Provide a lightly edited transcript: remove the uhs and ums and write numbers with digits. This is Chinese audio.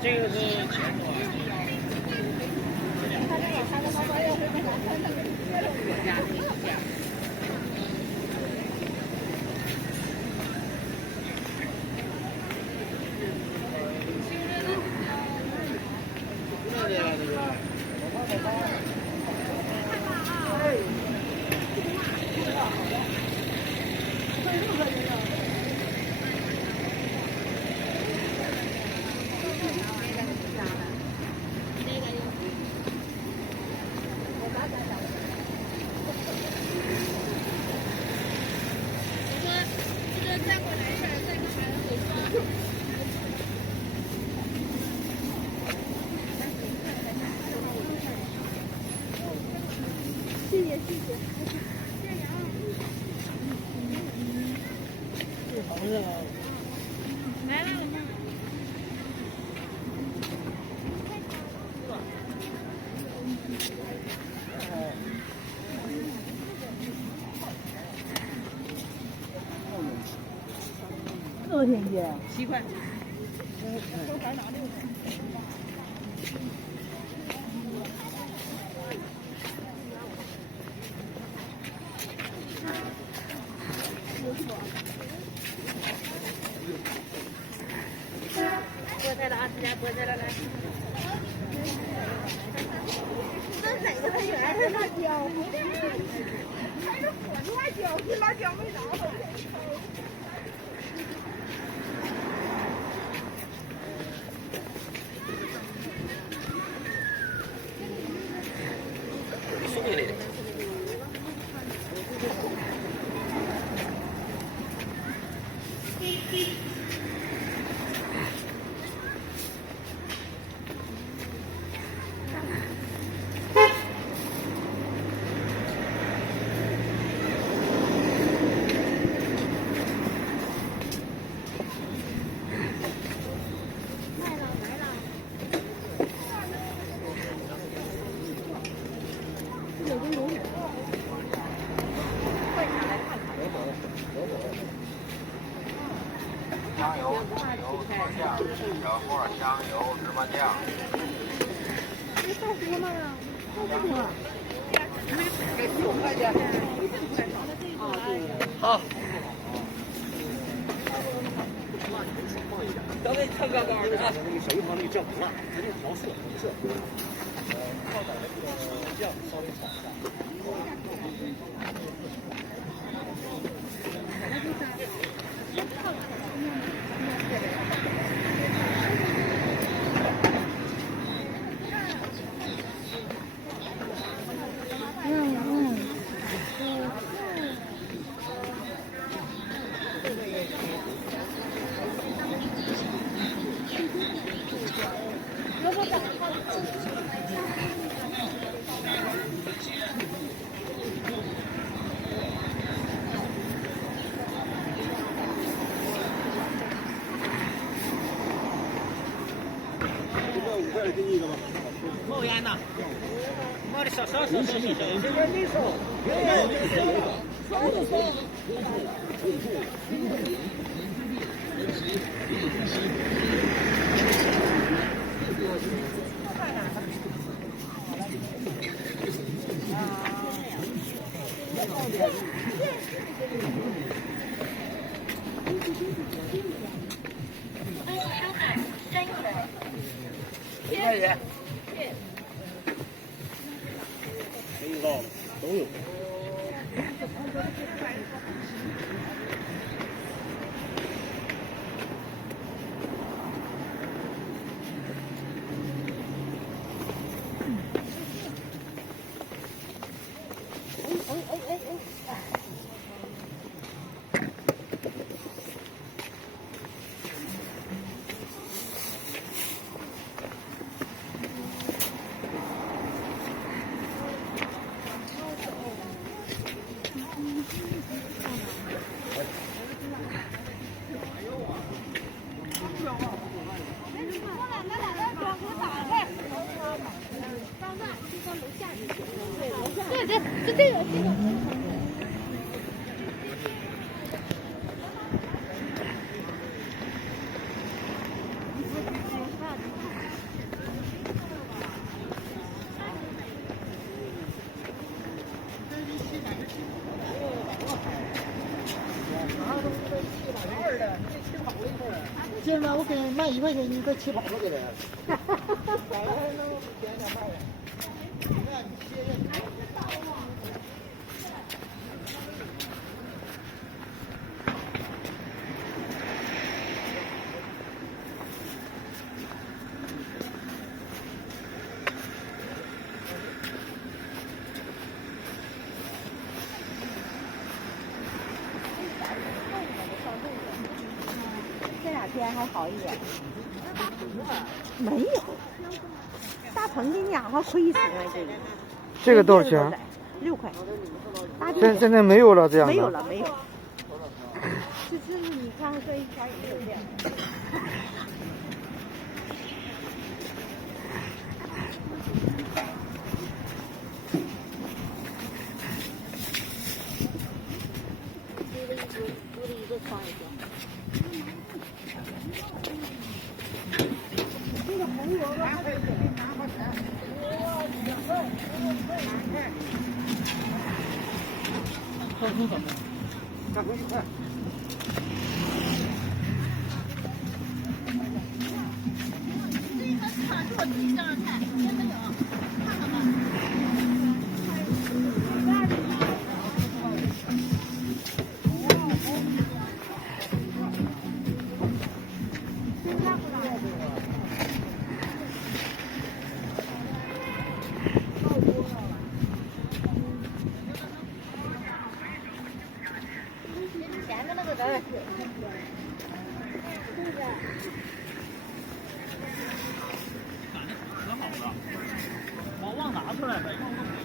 这个是钱多。谢谢谢谢。来了。多少钱一斤？7块。菠菜了啊，这家菠菜了来。这哪个它原来是辣椒？还是火辣椒？这辣椒没拿回来。送给你。香油、油、多酱、小锅香油、芝麻酱。这豆腐吗？豆腐。给15块钱。好。咱们看高高的啊，那个小鱼汤里这不辣，直接调色红色。放点那个酱稍微炒一下。5块给你一个吧。冒烟呐！冒的少。这边没少，少。1块钱。可以绕的都有。就这个。今儿呢，我给你卖1块钱，你快吃饱了给他。这2天还好一点。没有，大棚今年还亏死了这个。这个多少钱？6块。现在没有了，这样的。没有了，没有。就是你看这一圈也有点。大红1块。前面那个人。可好了，我忘拿出来了，要不